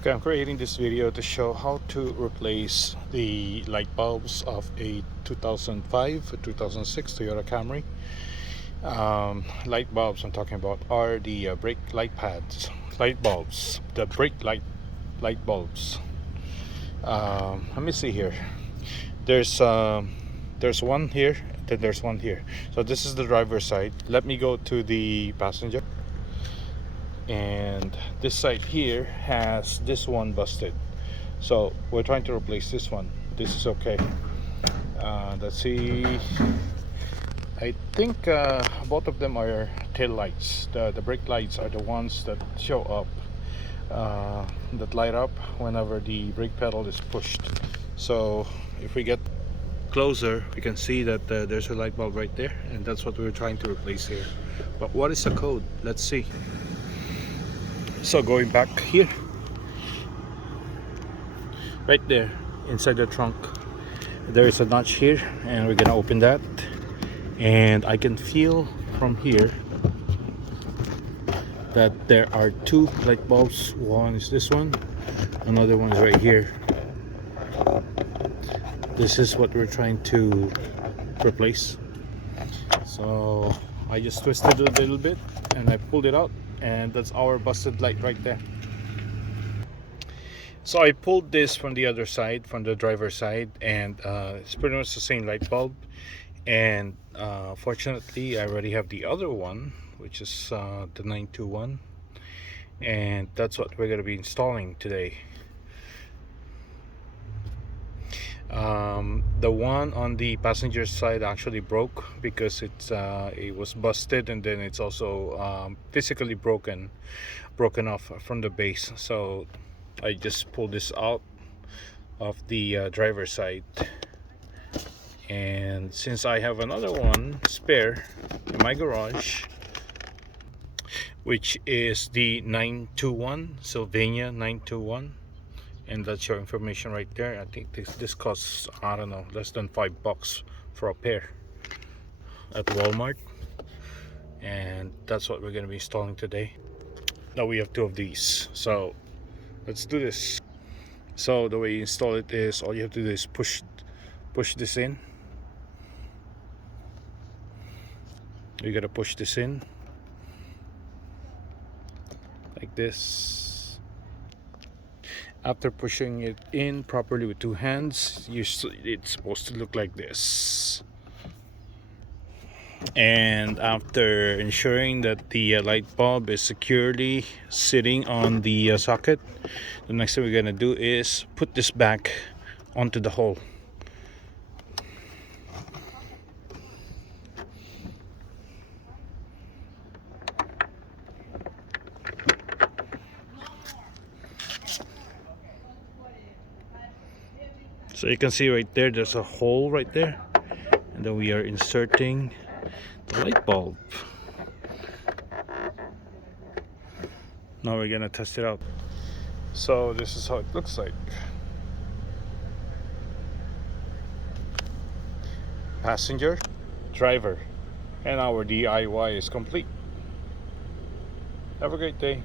Okay, I'm creating this video to show how to replace the light bulbs of a 2005 or 2006 Toyota Camry. Light bulbs I'm talking about are the brake light pads, light bulbs, the brake light bulbs. Let me see here. There's one here, then there's one here. So this is the driver's side. Let me go to the passenger. And this side here has this one busted, so we're trying to replace this one. This is okay. Let's see. I think both of them are tail lights. The brake lights are the ones that show up, that light up whenever the brake pedal is pushed. So if we get closer, we can see that there's a light bulb right there, and that's what we're trying to replace here. But what is the code? Let's see. So going back here, right there inside the trunk, there is a notch here, and we're gonna open that, and I can feel from here that there are two light bulbs. One is this one, another one is right here. This is what we're trying to replace. So I just twisted it a little bit and I pulled it out, and that's our busted light right there. So I pulled this from the other side, from the driver's side, and it's pretty much the same light bulb. And fortunately I already have the other one, which is the 921, and that's what we're going to be installing today. The one on the passenger side actually broke because it was busted, and then it's also physically broken off from the base. So I just pulled this out of the driver's side, and since I have another one spare in my garage, which is the 921 SYLVANIA 921, and that's your information right there. I think this costs, I don't know, less than $5 for a pair at Walmart, and that's what we're going to be installing today. Now we have two of these, so let's do this. So the way you install it is, all you have to do is push this in. You gotta push this in like this. After pushing it in properly with two hands, it's supposed to look like this. And after ensuring that the light bulb is securely sitting on the socket, the next thing we're gonna do is put this back onto the hole. So you can see right there, there's a hole right there, and then we are inserting the light bulb. Now we're gonna test it out. So this is how it looks like. Passenger, driver, and our DIY is complete. Have a great day.